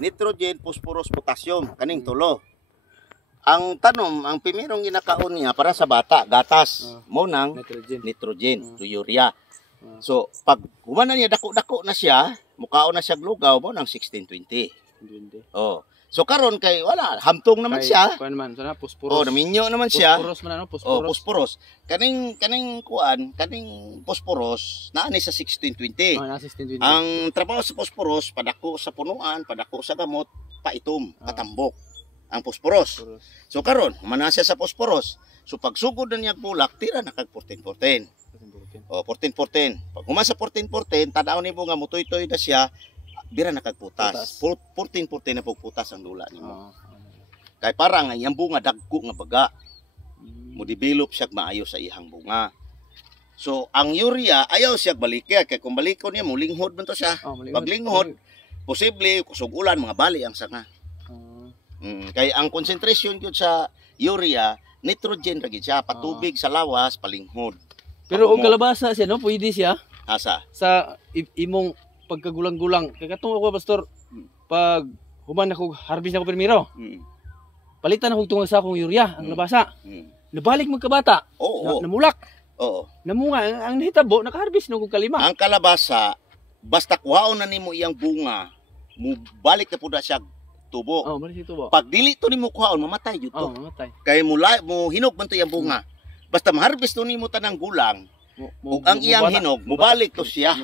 nitrogen, phosphorus, potassium, kaning tulo. Ang tanom, ang pimirong ginakaon niya para sa bata, gatas, mo nang nitrogen to urea. So, pag humana niya dako-dako na siya, mukaon na siya lugaw mo nang 16-20. Oh. So karon kay wala, hamtong naman siya. Kuan man, sana phosphorus. Naminyo naman siya. Phosphorus man ano, phosphorus. Phosphorus. Kaning kuan, kaning phosphorus naa ni sa 16-20. Na 16-20. Ang trabaho sa phosphorus, padako sa punuan, padako sa gamot, paitom, patambok ang phosphorus. So karon, manasya sa phosphorus. So pag sugod na niya bulak, tira na kag 14-14. 14-14. Pag humasa 14-14, tanaw nimo nga mutoy-toy na siya, bira na kagputas. 14-14 na pugputas ang dula nimo. Kay parang ang bunga dagko nga baga. Mo develop siya maayo sa ihang bunga. So ang urea ayaw siya balikya kay kung balikon niya mo linghod man to siya. Pag linghod, posible kusog ulan mga bali ang sanga. Kay ang concentration gyud sa urea, nitrogen ra gyud siya, patubig sa lawas, palinghod. Pero og kalabasa siya no, pwede siya. Asa? Sa imong pagkagulang-gulang. Kaya katong ako, Pastor, pag human ako, harvest ako primero, palitan ako tungag sa akong urea, ang labasa. Nabalik magkabata. Namulak. Namunga. Ang nahitabo, nakaharvest na kong kalima. Ang kalabasa, basta kuhaon na nimo iyang bunga, balik na po na siya tubo. Balik siya tubo. Pag dili to nimo kuhaon, mamatay yun to. Mamatay. Kaya mo hinog man to iyang bunga. Basta ma-harvest to nimo tanang gulang, ug ang iyang hinog, mubalik to siya.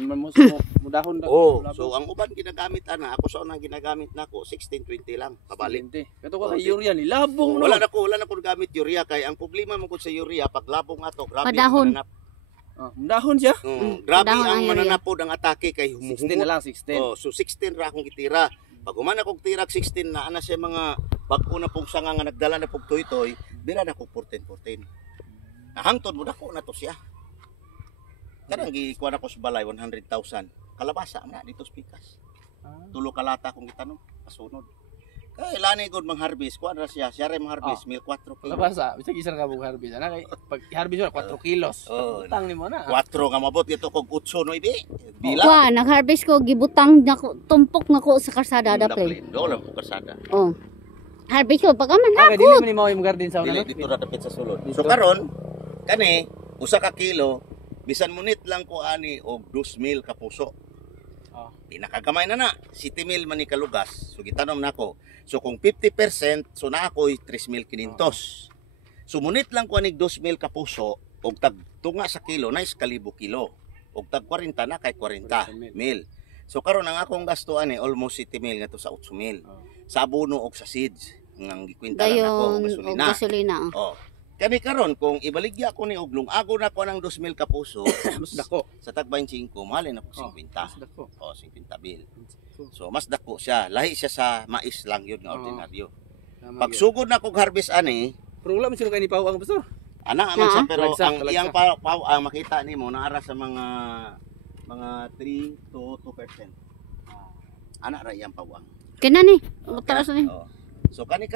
Mudahon na. So ang uban ginagamit ana, ako sa unang ginagamit nako 16-20 lang, pabalik. Kato ka kay urea ni labong no. Wala na ko gamit urea kay ang problema mo sa urea pag labong ato, grabe Padahon. ang mananap. Dahon siya. Grabe Padahon ang ang mananapod ang atake kay humuhumot. 16 na lang, 16. So 16 ra akong gitira. Pag humana kog tirak 16 na ana siya mga bag-o na pong sanga nga nagdala na pog toy-toy, dira na kog 14-14. Nahangtod mo dako na to siya. Kadang gikuha na ko sa balay 100,000. Kalabasa na dito sa pikas. Tulo kalata kung gitanong pasunod. Kay lani gud mang-harvest kuan ra siya, siya ray mang-harvest 1,400 kilos. Kalabasa, bisag isa ka mong harvest ana kay pag harvest mo 4 kilos. Utang nimo na. 4 nga mabot dito kog 8 no ibi. Bila. Kuha, nag-harvest ko, gibutang nako, tumpok nako sa karsada daplay. Doon lang ko kasada. Harvest ko, pagkaman Kaya ako. dili man imo garden sa una. Dili dito ra dapit sa sulod. So karon kani usa ka kilo bisan munit lang ko ani og 2,000 ka puso. Pinakagamay na 7,000 man ni kalugas. So gitanom nako. So kung 50%, so na ako 3,500. So munit lang ko ani 2,000 ka puso og tag tunga sa kilo na 1,000 kilo. Og tag 40 na kay 40,000. So karon ang akong gasto ani almost 7,000 nga to sa 8,000. Sa abono og sa seeds ngang gikwenta lang ako Dayon, gasolina. Kani karon kung ibaligya ko ni og lungago na ko ng 2,000 ka puso, Mas dako. sa tag 25 mahalin ako 50. Mas dako. 50 bil. So mas dako siya, lahi siya sa mais lang yun nga ordinaryo. Pag sugod na kog harvest ani, Pero wala man sila kay ni Pawang, Pastor. ana man siya pero Lagsak, ang iyang ang makita nimo naara sa mga 3 to 2%. Ana ra iyang pawang. Kina ni, mataas ni. So kani